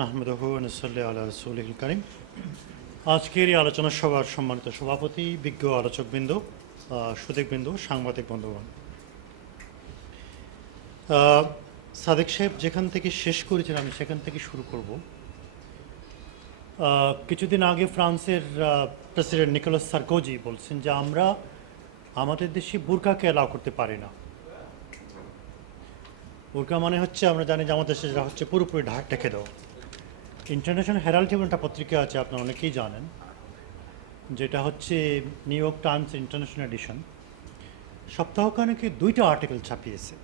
নাহমাদুহু ওয়া নুসাল্লি আলা রাসূলিল কারীম। আজকের এই আলোচনা সভার সম্মানিত সভাপতি, বিজ্ঞ আলোচকবৃন্দ, সুদীপবৃন্দ, সাংবাদিক বন্ধুগণ, সাদেক সাহেব যেখান থেকে শেষ করেছেন আমি সেখান থেকে শুরু করব। কিছুদিন আগে ফ্রান্সের প্রেসিডেন্ট নিকোলাস সার্কোজি বলছেন যে আমরা আমাদের দেশে বুরকাকে অ্যালাউ করতে পারি না। বুরকা মানে হচ্ছে আমরা জানি যে আমাদের দেশে যেটা হচ্ছে পুরোপুরি ঢেকে দেওয়া। ইন্টারন্যাশনাল হেরাল্ড ট্রিবিউন একটা পত্রিকা আছে, আপনারা অনেকেই জানেন, যেটা হচ্ছে New York Times international edition. সপ্তাহখানেকে দুইটা আর্টিকেল ছাপিয়েছে।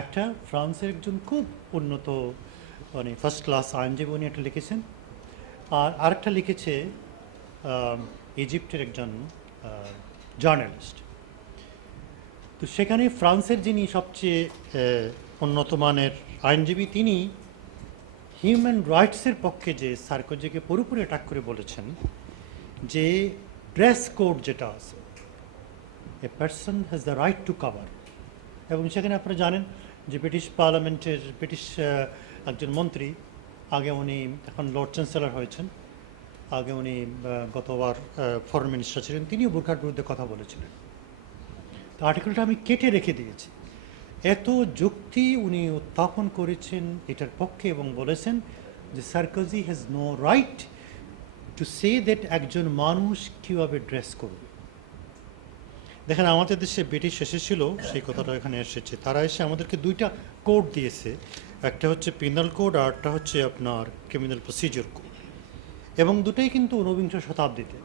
একটা ফ্রান্সের একজন খুব উন্নত মানে ফার্স্ট ক্লাস আইনজীবী উনি একটা লিখেছেন, আর আরেকটা লিখেছে ইজিপ্টের একজন জার্নালিস্ট। তো সেখানে ফ্রান্সের যিনি সবচেয়ে উন্নত মানের আইনজীবী, তিনি হিউম্যান রাইটসের পক্ষে যে সার্কোজিকে পুরোপুরি অ্যাটাক করে বলেছেন যে ড্রেস কোড যেটা আছে, a person has the right to cover. এবং সেখানে আপনারা জানেন যে ব্রিটিশ পার্লামেন্টের ব্রিটিশ একজন মন্ত্রী, আগে উনি এখন লর্ড চ্যান্সেলর হয়েছেন, আগে উনি গতবার ফরেন মিনিস্টার ছিলেন, তিনিও বুরকার বিরুদ্ধে কথা বলেছিলেন। তো আর্টিকেলটা আমি কেটে রেখে দিয়েছি। এত যুক্তি উনি উত্থাপন করেছেন এটার পক্ষে এবং বলেছেন যে Sarkozy has no right to say that একজন মানুষ কীভাবে ড্রেস করবে। দেখেন, আমাদের দেশে ব্রিটিশ এসেছিল, সেই কথাটা এখানে এসেছে। তারা এসে আমাদেরকে দুইটা কোড দিয়েছে, একটা হচ্ছে পিনাল কোড আর একটা হচ্ছে আপনার ক্রিমিনাল প্রসিজিওর কোড, এবং দুটোই কিন্তু ঊনবিংশ শতাব্দীতে।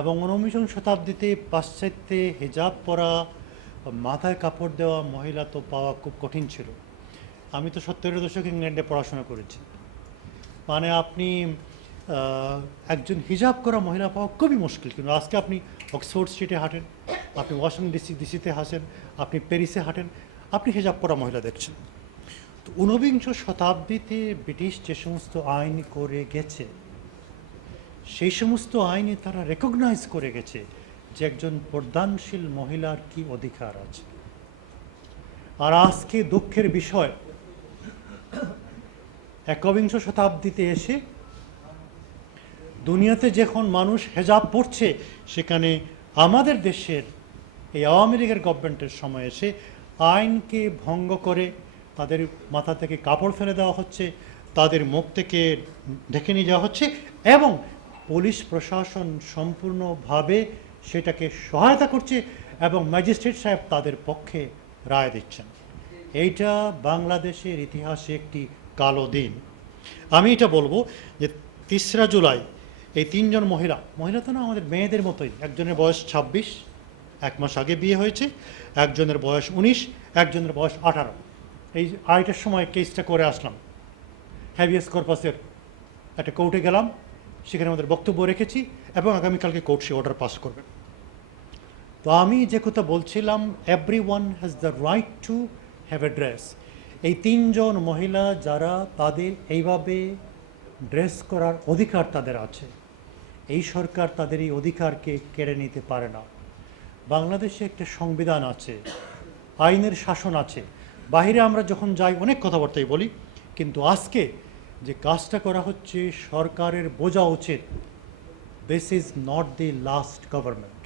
এবং ঊনবিংশ শতাব্দীতে পাশ্চাত্যে হিজাব পরা, মাথায় কাপড় দেওয়া মহিলা তো পাওয়া খুব কঠিন ছিল। আমি তো 70-এর দশকে ইংল্যান্ডে পড়াশোনা করেছি, মানে আপনি একজন হিজাব করা মহিলা পাওয়া খুবই মুশকিল। কিন্তু আজকে আপনি অক্সফোর্ড স্ট্রিটে হাঁটেন, আপনি ওয়াশিংটন ডিসিতে হাসেন, আপনি প্যারিসে হাঁটেন, আপনি হিজাব করা মহিলা দেখছেন। তো ঊনবিংশ শতাব্দীতে ব্রিটিশ যে সমস্ত আইন করে গেছে, সেই সমস্ত আইনে তারা রেকগনাইজ করে গেছে যে একজন পর্দানশীল মহিলার কি অধিকার আছে। আর আজকে দুঃখের বিষয়, একবিংশ শতাব্দীতে এসে দুনিয়াতে যখন মানুষ হেজাব পড়ছে, সেখানে আমাদের দেশের এই আওয়ামী লীগের গভর্নমেন্টের সময় এসে আইনকে ভঙ্গ করে তাদের মাথা থেকে কাপড় ফেলে দেওয়া হচ্ছে, তাদের মুখ থেকে ঢেকে নিয়ে যাওয়া হচ্ছে, এবং পুলিশ প্রশাসন সম্পূর্ণভাবে সেটাকে সহায়তা করছে এবং ম্যাজিস্ট্রেট সাহেব তাদের পক্ষে রায় দিচ্ছেন। এইটা বাংলাদেশের ইতিহাসে একটি কালো দিন। আমি এটা বলবো যে 3রা জুলাই এই তিনজন মহিলা তো না, আমাদের মেয়েদের মতোই। একজনের বয়স 26, 1 মাস আগে বিয়ে হয়েছে, একজনের বয়স 19, একজনের বয়স 18। এই আড়াইটার সময় কেসটা করে আসলাম, হ্যাভিয়াস কর্পাসের একটা কোর্টে গেলাম, সেখানে আমাদের বক্তব্য রেখেছি এবং আগামীকালকে কোর্ট সে অর্ডার পাস করবে। তো আমি যে কথা বলছিলাম, everyone has the right to have a dress. এই তিনজন মহিলা যারা, তাদের এইভাবে ড্রেস করার অধিকার তাদের আছে। এই সরকার তাদের এই অধিকারকে কেড়ে নিতে পারে না। বাংলাদেশে একটা সংবিধান আছে, আইনের শাসন আছে। বাহিরে আমরা যখন যাই অনেক কথাবার্তাই বলি, কিন্তু আজকে যে কাজটা করা হচ্ছে, সরকারের বোঝা উচিত this is not the last government.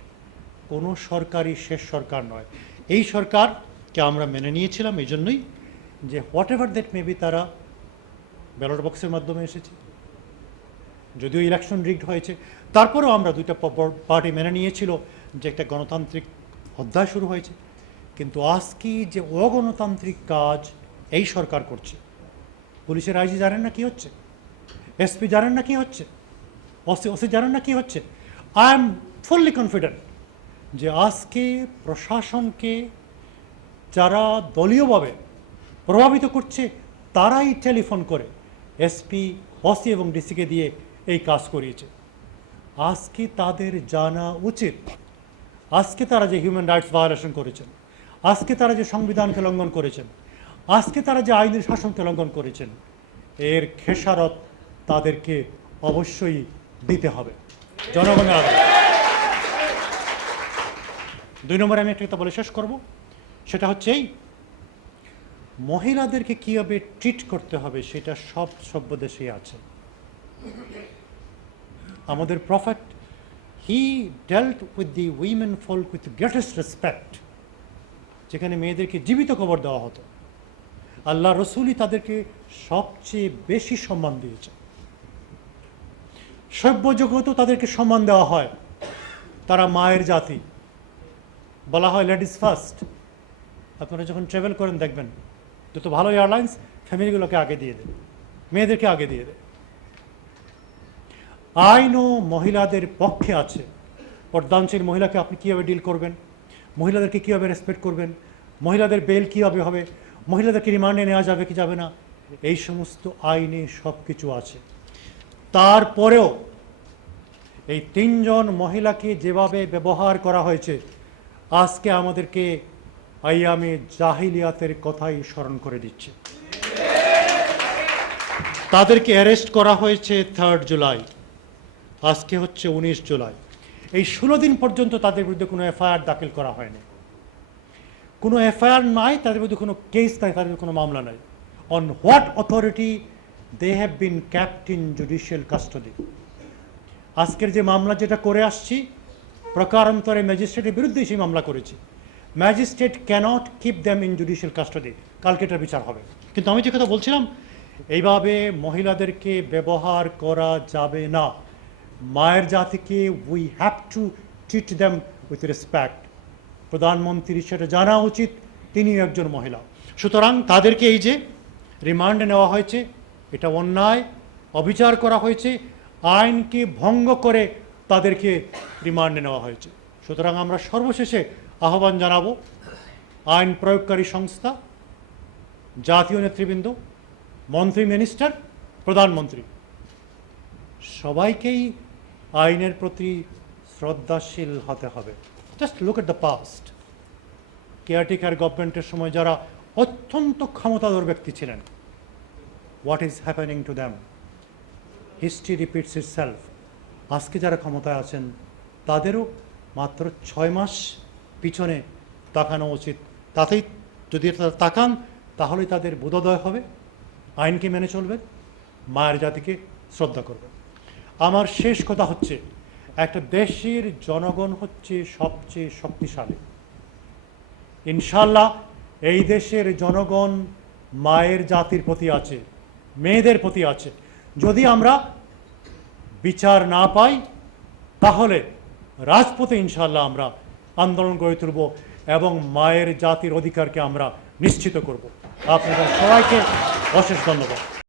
কোনো সরকারই শেষ সরকার নয়। এই সরকারকে আমরা মেনে নিয়েছিলাম এই জন্যই যে হোয়াট এভার দ্যাট মেবি, তারা ব্যালট বক্সের মাধ্যমে এসেছে, যদিও ইলেকশন রিগড হয়েছে, তারপরেও আমরা দুইটা পার্টি মেনে নিয়েছিল যে একটা গণতান্ত্রিক অধ্যায় শুরু হয়েছে। কিন্তু আজকে যে অগণতান্ত্রিক কাজ এই সরকার করছে, পুলিশের আইজি জানেন না কি হচ্ছে, এসপি জানেন না কি হচ্ছে, ওসি জানেন না কি হচ্ছে। আই এম ফুললি কনফিডেন্ট যে আজকে প্রশাসনকে যারা দলীয়ভাবে প্রভাবিত করছে, তারাই টেলিফোন করে এসপি, ওসি এবং ডিসিকে দিয়ে এই কাজ করিয়েছে। আজকে তাদের জানা উচিত, আজকে তারা যে হিউম্যান রাইটস ভায়োলেশন করেছেন, আজকে তারা যে সংবিধানকে লঙ্ঘন করেছেন, আজকে তারা যে আইনের শাসনকে লঙ্ঘন করেছেন, এর খেসারত তাদেরকে অবশ্যই দিতে হবে জনগণের আগে। 2 নম্বরে আমি একটা কথা বলে শেষ করব, সেটা হচ্ছে এই মহিলাদেরকে কীভাবে ট্রিট করতে হবে সেটা সব সভ্য দেশেই আছে। আমাদের prophet, he dealt with the women folk with greatest respect. যেখানে মেয়েদেরকে জীবিত কবর দেওয়া হতো, আল্লাহ রসুলই তাদেরকে সবচেয়ে বেশি সম্মান দিয়েছে। সভ্য জগতেও তাদেরকে সম্মান দেওয়া হয়, তারা মায়ের জাতি, বলা হয় লেডিস ফার্স্ট। আপনারা যখন ট্রাভেল করেন দেখবেন যত ভালো এয়ারলাইন্স ফ্যামিলিগুলোকে আগে দিয়ে দেয়, মেয়েদেরকে আগে দিয়ে দেয়। আইনও মহিলাদের পক্ষে আছে। পর্দানশীল মহিলাকে আপনি কীভাবে ডিল করবেন, মহিলাদেরকে কীভাবে রেসপেক্ট করবেন, মহিলাদের বেল কীভাবে হবে, মহিলাদেরকে রিমান্ডে নেওয়া যাবে কি যাবে না, এই সমস্ত আইনে সব কিছু আছে। তারপরেও এই 3 জন মহিলাকে যেভাবে ব্যবহার করা হয়েছে, আজকে আমাদেরকে আইয়ামে জাহিলিয়াতের কথাই স্মরণ করে দিচ্ছে। তাদেরকে অ্যারেস্ট করা হয়েছে 3 জুলাই, আজকে হচ্ছে 19 জুলাই। এই 16 দিন পর্যন্ত তাদের বিরুদ্ধে কোনো এফআইআর দাখিল করা হয়নি। কোনো এফআইআর নাই, তাদের বিরুদ্ধে কোনো কেস নাই, তাদের বিরুদ্ধে কোনো মামলা নাই। On what authority they have been kept in judicial custody. আজকের যে মামলা যেটা করে আসছি, প্রকারান্তরে ম্যাজিস্ট্রেটের বিরুদ্ধেই সেই মামলা করেছি। Magistrate cannot keep them in judicial custody, কালকে এটার বিচার হবে। কিন্তু আমি যে কথা বলছিলাম, এইভাবে মহিলাদেরকে ব্যবহার করা যাবে না। মায়ের জাতিকে we have to treat them with respect. প্রধানমন্ত্রীর সেটা জানা উচিত, তিনিও একজন মহিলা। সুতরাং তাদেরকে এই যে রিমান্ডে নেওয়া হয়েছে, এটা অন্যায়, অবিচার করা হয়েছে, আইনকে ভঙ্গ করে তাদেরকে রিমান্ডে নেওয়া হয়েছে। সুতরাং আমরা সর্বশেষে আহ্বান জানাবো আইন প্রয়োগকারী সংস্থা, জাতীয় নেতৃবৃন্দ, মন্ত্রী, মিনিস্টার, প্রধানমন্ত্রী, সবাইকেই আইনের প্রতি শ্রদ্ধাশীল হতে হবে। Just look at the past. Caretaker গভর্নমেন্টের সময় যারা অত্যন্ত ক্ষমতাধর ব্যক্তি ছিলেন, what is happening to them? History repeats itself. আজকে যারা ক্ষমতায় আছেন তাদেরও মাত্র 6 মাস পিছনে তাকানো উচিত। তাতেই যদি তারা তাকান তাহলেই তাদের বোধোদয় হবে, আইনকে মেনে চলবেন, মায়ের জাতিকে শ্রদ্ধা করবেন। আমার শেষ কথা হচ্ছে, একটা দেশের জনগণ হচ্ছে সবচেয়ে শক্তিশালী। ইনশাল্লাহ এই দেশের জনগণ মায়ের জাতির প্রতি আছে, মেয়েদের প্রতি আছে। যদি আমরা বিচার না পাই তাহলে রাজপথে ইনশাল্লাহ আমরা আন্দোলন গড়ে তুলব এবং মায়ের জাতির অধিকারকে আমরা নিশ্চিত করব। আপনাদের সবাইকে অশেষ ধন্যবাদ।